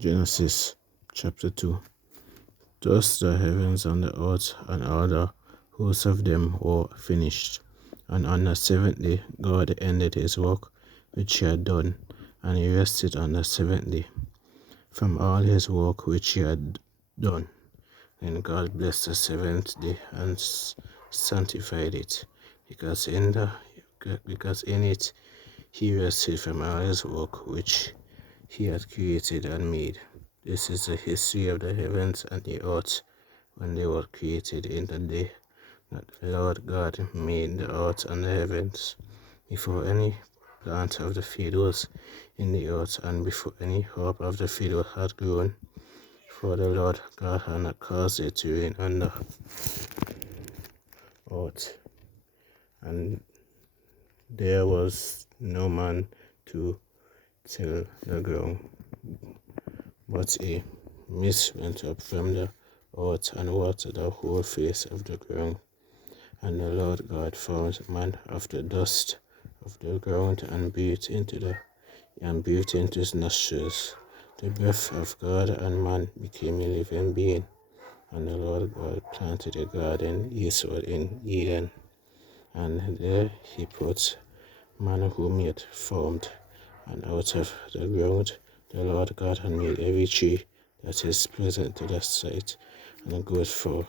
Genesis chapter 2. Thus the heavens and the earth and all the hosts of them were finished. And on the seventh day God ended his work which he had done, and he rested on the seventh day from all his work which he had done. Then God blessed the seventh day and sanctified it, because in it he rested from all his work which he had created and made. This is the history of the heavens and the earth when they were created in the day that the Lord God made the earth and the heavens, before any plant of the field was in the earth, and before any herb of the field had grown. For the Lord God had not caused it to rain on the earth, and there was no man to till the ground. But a mist went up from the earth and watered the whole face of the ground. And the Lord God formed man of the dust of the ground and breathed into his nostrils the breath of God, and man became a living being. And the Lord God planted a garden eastward in Eden, and there he put man whom he had formed. And out of the ground the Lord God had made every tree that is pleasant to the sight and good for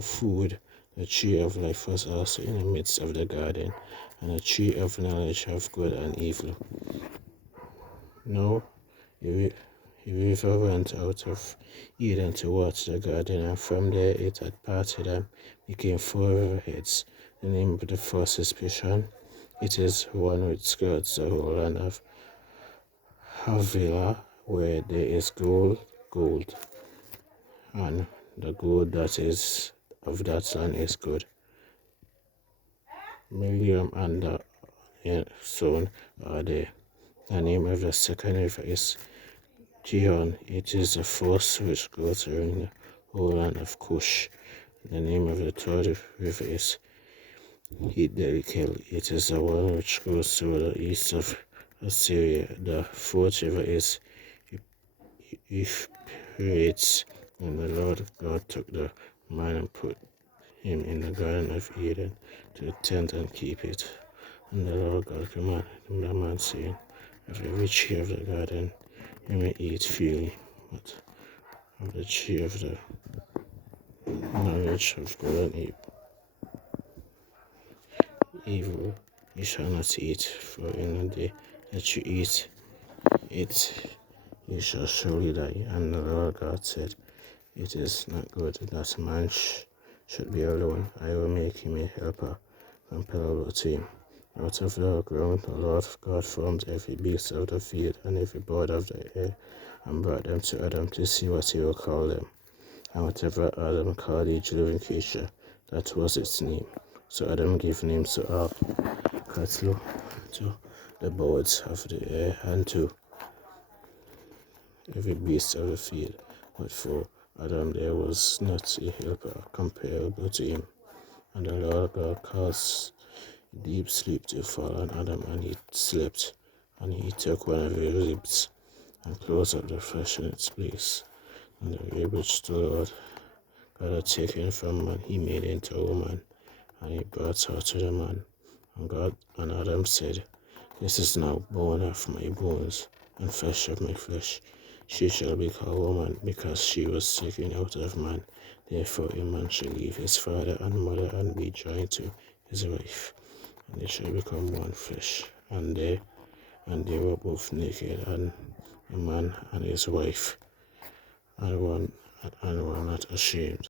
food. The tree of life was also in the midst of the garden, and the tree of knowledge of good and evil. Now a river went out of Eden towards the garden, and from there it had parted and became 4 riverheads. The name of the first is Pishon. It is one which skirts the whole land of Havilah, where there is gold, and the gold that is of that land is good. Miriam and the son are there. The name of the second river is Gihon. It is the first which goes around the whole land of Cush. The name of the third river is Hiddekel. It is the one which goes to the east of Assyria. The fourth river is Euphrates. And the Lord God took the man and put him in the garden of Eden to tend and keep it. And the Lord God commanded the man, saying, of every tree of the garden you may eat freely, but of the tree of the knowledge of good and evil you shall not eat, for in the day that you eat it you shall surely die. And the Lord God said, it is not good that man should be alone. I will make him a helper comparable to him. Out of the ground the Lord God formed every beast of the field and every bird of the air, and brought them to Adam to see what he will call them. And whatever Adam called each living creature, that was its name. So Adam gave names to all cattle, to the birds of the air, and to every beast of the field. But for Adam there was not a helper comparable to him. And the Lord God caused deep sleep to fall on Adam, and he slept. And he took one of his ribs and closed up the flesh in its place. And the rib which the Lord God had taken from man he made into a woman, and he brought her to the man. And Adam said, this is now bone of my bones and flesh of my flesh. She shall be called woman, because she was taken out of man. Therefore a man shall leave his father and mother and be joined to his wife, and they shall become one flesh. And they were both naked, and the man and his wife, and were not ashamed.